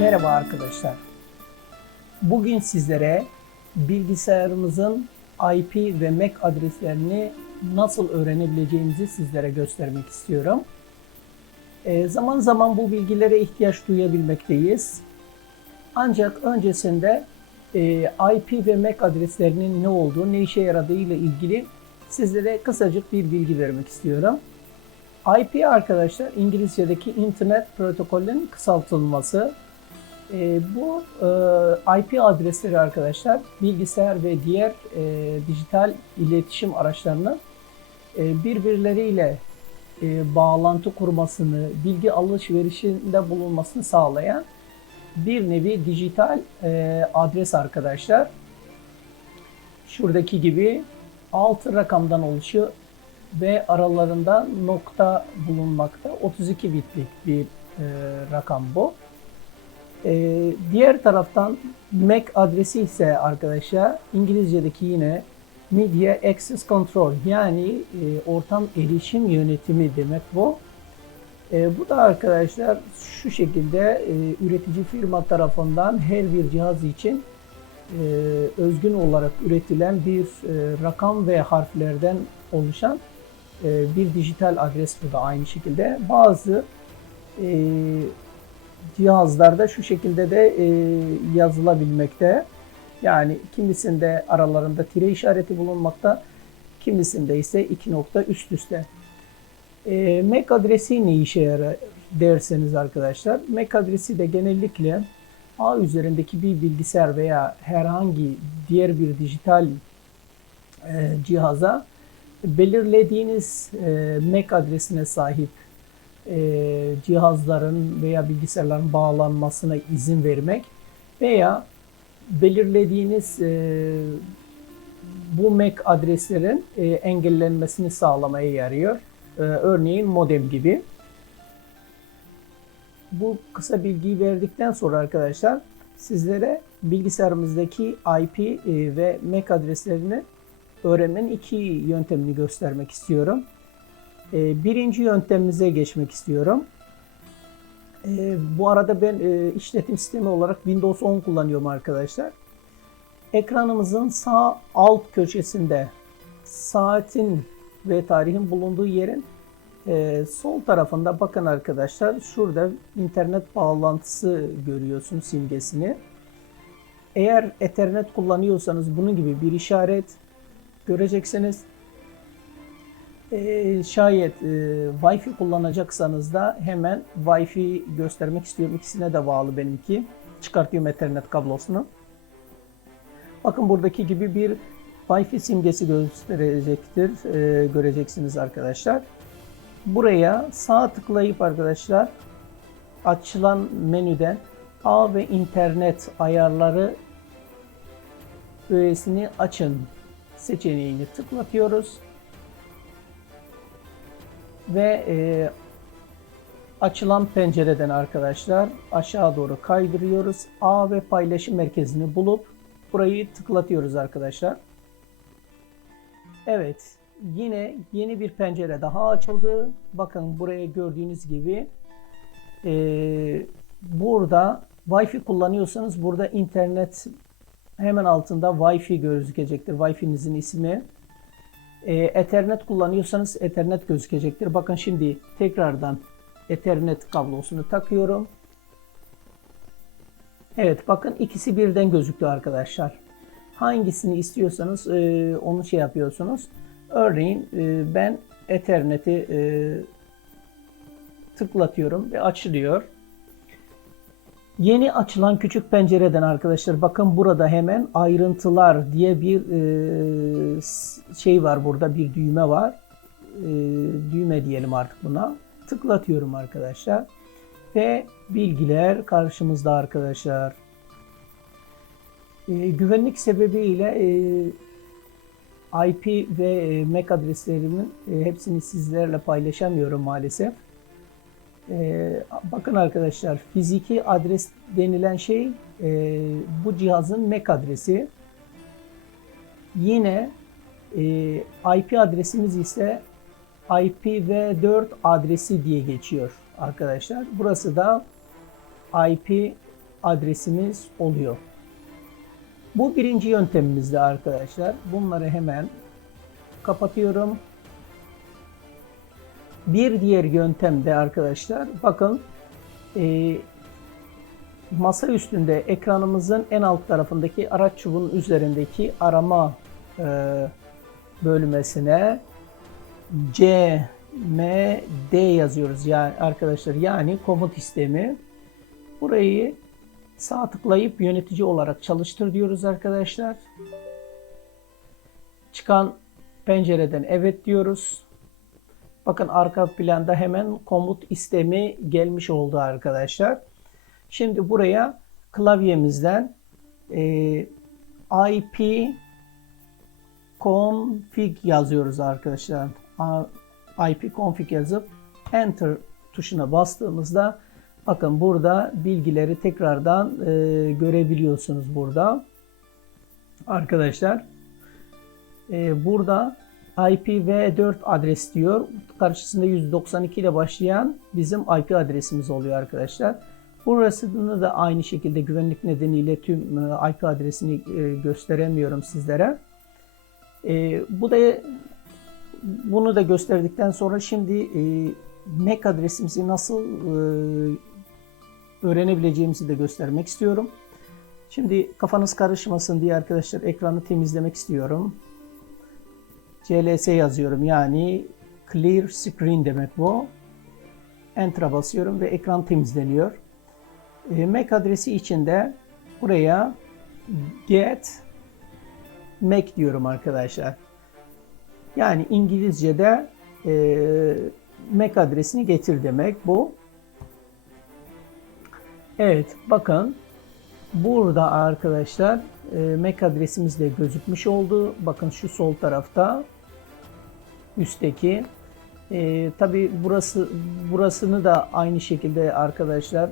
Merhaba arkadaşlar. Bugün sizlere bilgisayarımızın IP ve MAC adreslerini nasıl öğrenebileceğimizi sizlere göstermek istiyorum. Ee, zaman zaman bu bilgilere ihtiyaç duyabilmekteyiz. Ancak öncesinde e, IP ve MAC adreslerinin ne olduğu, ne işe yaradığı ile ilgili sizlere kısacık bir bilgi vermek istiyorum. IP arkadaşlar İngilizce'deki Internet Protokolün kısaltılması. E, bu e, IP adresleri arkadaşlar bilgisayar ve diğer e, dijital iletişim araçlarını e, birbirleriyle e, bağlantı kurmasını, bilgi alışverişinde bulunmasını sağlayan bir nevi dijital e, adres arkadaşlar. Şuradaki gibi 6 rakamdan oluşuyor ve aralarında nokta bulunmakta. 32 bitlik bir e, rakam bu. E, diğer taraftan MAC adresi ise arkadaşlar İngilizce'deki yine Media Access Control yani e, ortam erişim yönetimi demek bu. E, bu da arkadaşlar şu şekilde e, üretici firma tarafından her bir cihaz için e, özgün olarak üretilen bir e, rakam ve harflerden oluşan e, bir dijital adres bu da aynı şekilde. Bazı e, cihazlarda şu şekilde de e, yazılabilmekte. Yani kimisinde aralarında tire işareti bulunmakta, kimisinde ise iki nokta üst üste. E, MAC adresi ne işe yarar derseniz arkadaşlar, MAC adresi de genellikle ağ üzerindeki bir bilgisayar veya herhangi diğer bir dijital e, cihaza belirlediğiniz e, MAC adresine sahip e, cihazların veya bilgisayarların bağlanmasına izin vermek veya belirlediğiniz e, bu MAC adreslerin e, engellenmesini sağlamaya yarıyor. E, örneğin modem gibi. Bu kısa bilgiyi verdikten sonra arkadaşlar sizlere bilgisayarımızdaki IP e, ve MAC adreslerini öğrenmenin iki yöntemini göstermek istiyorum. E, birinci yöntemimize geçmek istiyorum. E, bu arada ben e, işletim sistemi olarak Windows 10 kullanıyorum arkadaşlar. Ekranımızın sağ alt köşesinde saatin ve tarihin bulunduğu yerin e, sol tarafında bakın arkadaşlar şurada internet bağlantısı görüyorsun simgesini. Eğer Ethernet kullanıyorsanız bunun gibi bir işaret göreceksiniz. E, şayet e, Wi-Fi kullanacaksanız da hemen Wi-Fi göstermek istiyorum. İkisine de bağlı benimki. Çıkartıyorum Ethernet kablosunu. Bakın buradaki gibi bir Wi-Fi simgesi gösterecektir. E, göreceksiniz arkadaşlar. Buraya sağ tıklayıp arkadaşlar açılan menüden ağ ve internet ayarları öğesini açın seçeneğini tıklatıyoruz. Ve e, açılan pencereden arkadaşlar aşağı doğru kaydırıyoruz. A ve paylaşım merkezini bulup burayı tıklatıyoruz arkadaşlar. Evet yine yeni bir pencere daha açıldı. Bakın buraya gördüğünüz gibi e, burada Wi-Fi kullanıyorsanız burada internet hemen altında Wi-Fi gözükecektir. Wi-Fi'nizin ismi. E, Ethernet kullanıyorsanız Ethernet gözükecektir. Bakın şimdi tekrardan Ethernet kablosunu takıyorum. Evet bakın ikisi birden gözüktü arkadaşlar. Hangisini istiyorsanız e, onu şey yapıyorsunuz. Örneğin e, ben Ethernet'i e, tıklatıyorum ve açılıyor. Yeni açılan küçük pencereden arkadaşlar bakın burada hemen ayrıntılar diye bir e, şey var burada bir düğme var. E, düğme diyelim artık buna. Tıklatıyorum arkadaşlar. Ve bilgiler karşımızda arkadaşlar. E, güvenlik sebebiyle e, IP ve e, MAC adreslerimin e, hepsini sizlerle paylaşamıyorum maalesef. Ee, bakın arkadaşlar fiziki adres denilen şey e, bu cihazın MAC adresi. Yine e, IP adresimiz ise IPv4 adresi diye geçiyor arkadaşlar. Burası da IP adresimiz oluyor. Bu birinci yöntemimizde arkadaşlar. Bunları hemen kapatıyorum. Bir diğer yöntem de arkadaşlar bakın e, masa üstünde ekranımızın en alt tarafındaki araç çubuğunun üzerindeki arama e, bölmesine C, M, D yazıyoruz yani arkadaşlar yani komut sistemi. Burayı sağ tıklayıp yönetici olarak çalıştır diyoruz arkadaşlar. Çıkan pencereden evet diyoruz. Bakın arka planda hemen komut istemi gelmiş oldu arkadaşlar. Şimdi buraya klavyemizden e, IP config yazıyoruz arkadaşlar. IP config yazıp enter tuşuna bastığımızda bakın burada bilgileri tekrardan e, görebiliyorsunuz burada. Arkadaşlar e, burada IPv4 adres diyor. Karşısında 192 ile başlayan bizim IP adresimiz oluyor arkadaşlar. Burasını da aynı şekilde güvenlik nedeniyle tüm e, IP adresini e, gösteremiyorum sizlere. E, bu da bunu da gösterdikten sonra şimdi MAC adresimizi nasıl öğrenebileceğimizi de göstermek istiyorum. Şimdi kafanız karışmasın diye arkadaşlar ekranı temizlemek istiyorum. CLS yazıyorum yani clear screen demek bu. Enter'a basıyorum ve ekran temizleniyor. E, MAC adresi içinde buraya get MAC diyorum arkadaşlar. Yani İngilizce'de e, MAC adresini getir demek bu. Evet bakın burada arkadaşlar e, MAC adresimiz de gözükmüş oldu. Bakın şu sol tarafta üstteki. E, Tabi burası burasını da aynı şekilde arkadaşlar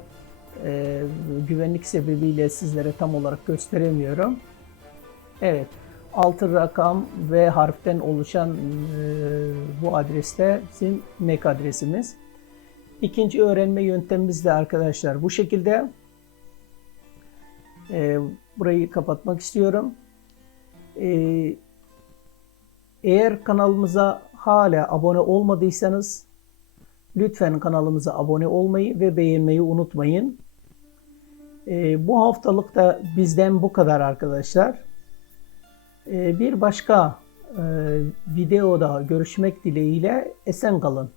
e, güvenlik sebebiyle sizlere tam olarak gösteremiyorum. Evet. 6 rakam ve harften oluşan e, bu adreste bizim MAC adresimiz. İkinci öğrenme yöntemimiz de arkadaşlar bu şekilde. E, burayı kapatmak istiyorum. E, eğer kanalımıza hala abone olmadıysanız lütfen kanalımıza abone olmayı ve beğenmeyi unutmayın. E, bu haftalık da bizden bu kadar arkadaşlar. E, bir başka e, videoda görüşmek dileğiyle esen kalın.